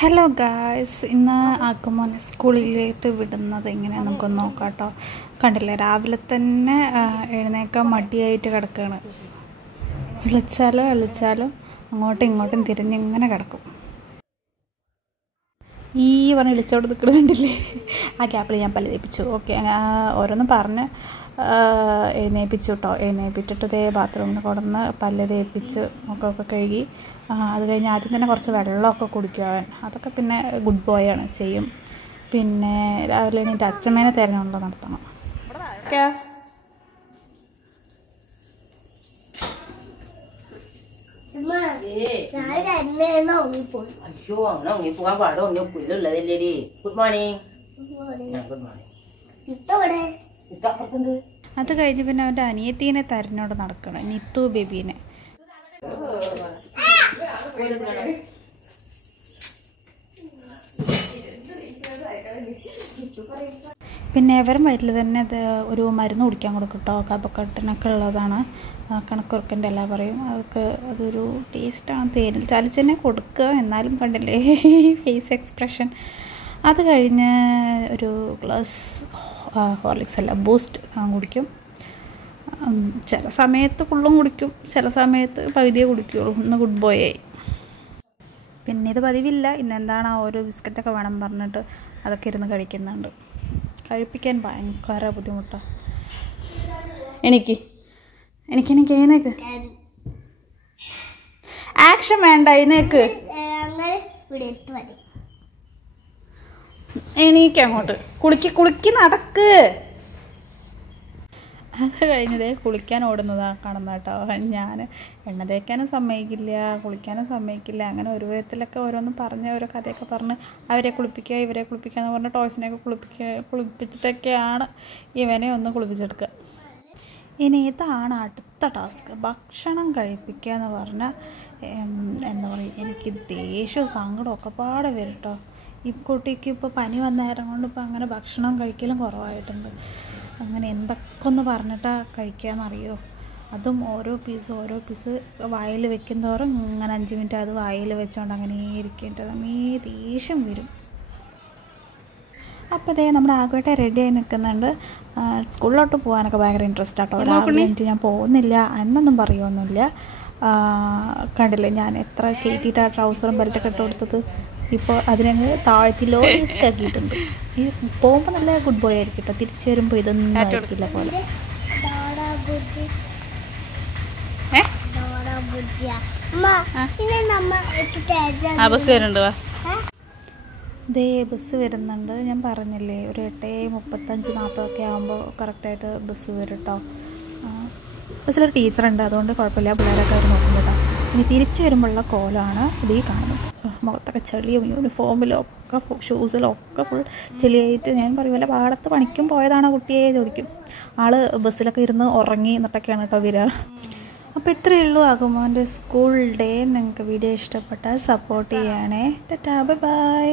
Hello guys, ഇന്ന് ആക്കുമോനെ സ്കൂളിലേക്ക് വിടുന്നത് എങ്ങനെയാണെന്ന് നമുക്കൊന്ന് നോക്കാം കേട്ടോ. കണ്ടില്ലേ, രാവിലെ തന്നെ എഴുന്നേക്കാൻ മടിയായിട്ട് കിടക്കുകയാണ്. വിളിച്ചാലും അങ്ങോട്ടും ഇങ്ങോട്ടും തിരിഞ്ഞിങ്ങനെ കിടക്കും. ഈ പറഞ്ഞ് വിളിച്ചോട് നിൽക്കുന്നത് കണ്ടില്ലേ. ആ ഗ്യാപ്പിൽ ഞാൻ പല്ല് തേപ്പിച്ചു. ഓക്കെ, ഓരോന്നും പറഞ്ഞ് എഴുന്നേൽപ്പിച്ചു കേട്ടോ. എഴുന്നേൽപ്പിച്ചിട്ട് ബാത്റൂമിൽ കൊടുന്ന് പല്ല് തേപ്പിച്ച് ഒക്കെ കഴുകി. അത് കഴിഞ്ഞ് ആദ്യം തന്നെ കുറച്ച് വെള്ളമൊക്കെ കുടിക്കും അവൻ. അതൊക്കെ പിന്നെ ഗുഡ് ബോയ് ആണ്, ചെയ്യും. പിന്നെ രാവിലെ എണീറ്റ് അച്ഛമ്മേനെ തിരഞ്ഞുകൊണ്ട് നടത്തണം. ഓക്കെ, അത് കഴിഞ്ഞ് പിന്നെ അവൻ്റെ അനിയത്തീനെ തെരഞ്ഞോണ്ട് നടക്കണം, നിത്തു ബേബീനെ. പിന്നെ എവരും വയറ്റിൽ തന്നെ ഒരു മരുന്ന് കുടിക്കാൻ കൊടുക്കും കേട്ടോ. കഫക്കെട്ടിനൊക്കെ ഉള്ളതാണ്. കണക്കുറക്കൻ്റെ എല്ലാം പറയും. അതൊരു ടേസ്റ്റാണ്. തേനിൽ ചാലിച്ചെന്നെ കൊടുക്കുക. എന്നാലും കണ്ടില്ലേ ഫേസ് എക്സ്പ്രഷൻ. അത് കഴിഞ്ഞ് ഒരു ഗ്ലാസ് ഹോർലിക്സ് അല്ല, ബൂസ്റ്റ് കുടിക്കും. ചില സമയത്ത് ഫുള്ളും കുടിക്കും, ചില സമയത്ത് പകുതിയെ കുടിക്കുകയുള്ളൂ. ഇന്ന് ഗുഡ് ബോയ് ആയി. പിന്നെ ഇത് പതിവില്ല. ഇന്നെന്താണ് ഓരോ ബിസ്ക്കറ്റൊക്കെ വേണം പറഞ്ഞിട്ട് അതൊക്കെ ഇരുന്ന് കഴിക്കുന്നുണ്ട്. കഴിപ്പിക്കാൻ ഭയങ്കര ബുദ്ധിമുട്ടാണ്. എനിക്ക് എഴുന്നേക്ക്. ആക്ഷൻ വേണ്ട, എഴുന്നേക്ക്. എണീക്ക് അങ്ങോട്ട്. കുളിക്ക് നടക്ക്. അത് കഴിഞ്ഞതേ കുളിക്കാൻ ഓടുന്നതാണ് കാണുന്നത് കേട്ടോ. ഞാൻ എണ്ണ തേക്കാനും സമ്മതിക്കില്ല, കുളിക്കാനും സമ്മതിക്കില്ല. അങ്ങനെ ഒരു വിധത്തിലൊക്കെ ഓരോന്നും പറഞ്ഞ് ഓരോ കഥയൊക്കെ പറഞ്ഞ് അവരെ കുളിപ്പിക്കുക ഇവരെ കുളിപ്പിക്കുക എന്ന് പറഞ്ഞ് ടോയ്സിനെയൊക്കെ കുളിപ്പിച്ചിട്ടൊക്കെയാണ് ഇവനെ ഒന്ന് കുളിപ്പിച്ചെടുക്കുക. ഇനി ഇതാണ് അടുത്ത ടാസ്ക്, ഭക്ഷണം കഴിപ്പിക്കുക എന്ന് പറഞ്ഞാൽ എന്താ പറയുക, എനിക്ക് ദേഷ്യവും സങ്കടവും ഒക്കെ പാടെ വരും കേട്ടോ. ഈ കുട്ടിക്ക് ഇപ്പോൾ പനി വന്ന നേരം കൊണ്ട് ഇപ്പോൾ അങ്ങനെ ഭക്ഷണം കഴിക്കലും കുറവായിട്ടുണ്ട്. അങ്ങനെ എന്തൊക്കെ ഒന്ന് പറഞ്ഞിട്ടാണ് കഴിക്കാമെന്നറിയോ. അതും ഓരോ പീസ് വായിൽ വെക്കുന്നതോറും ഇങ്ങനെ 5 മിനിറ്റ് അത് വായിൽ വെച്ചുകൊണ്ട് അങ്ങനെ ഇരിക്കേണ്ടത് നമ്മീ ദേഷ്യം വരും. അപ്പോൾ ഇതേ നമ്മുടെ ആകട്ടെ റെഡിയായി നിൽക്കുന്നുണ്ട്. സ്കൂളിലോട്ട് പോകാനൊക്കെ ഭയങ്കര ഇൻട്രസ്റ്റ് ആട്ടോ. രാവിലെ എനിക്ക് ഞാൻ പോകുന്നില്ല എന്നൊന്നും പറയുമൊന്നുമില്ല. കണ്ടില്ലേ ഞാൻ എത്ര കയറ്റിയിട്ടാണ് ട്രൗസറും ബെൽറ്റൊക്കെ ഇട്ട് കൊടുത്തത്. ഇപ്പോൾ അതിനങ്ങ് താഴ്ത്തിലോ സ്റ്റക്കിയിട്ടുണ്ട്. ഈ പോകുമ്പോൾ നല്ല ഗുഡ് ബോയ് ആയിരിക്കും കേട്ടോ. തിരിച്ചു വരുമ്പോൾ ഇതൊന്നും ആയിരിക്കില്ല പോലെ. ബസ് വരുന്നുണ്ട്, ബസ് വരുന്നുണ്ട്. ഞാൻ പറഞ്ഞില്ലേ ഒരു 8:35-40 ആകുമ്പോൾ കറക്റ്റായിട്ട് ബസ് വരും കേട്ടോ. ബസ്സിലൊരു ടീച്ചറുണ്ട്, അതുകൊണ്ട് കുഴപ്പമില്ല, പിള്ളേരൊക്കെ അവർ നോക്കും കേട്ടോ. ഇനി തിരിച്ചു വരുമ്പോഴുള്ള കോലമാണ് ഇത് ഈ കാണുന്നത്. മുഖത്തൊക്കെ ചെളിയും യൂണിഫോമിലൊക്കെ ഷൂസിലൊക്കെ ഫുൾ ചെളിയായിട്ട്. ഞാൻ പറയുമല്ല, പാടത്ത് പണിക്കും പോയതാണോ കുട്ടിയെ ചോദിക്കും. ആള് ബസ്സിലൊക്കെ ഇരുന്ന് ഉറങ്ങി എന്നിട്ടൊക്കെയാണ് കേട്ടോ വരിക. അപ്പോൾ ഇത്രയേ ഉള്ളൂ ആകുമോൻ്റെ സ്കൂൾ ഡേ. നിങ്ങൾക്ക് വീഡിയോ ഇഷ്ടപ്പെട്ടാൽ സപ്പോർട്ട് ചെയ്യണേ. Tata, bye bye.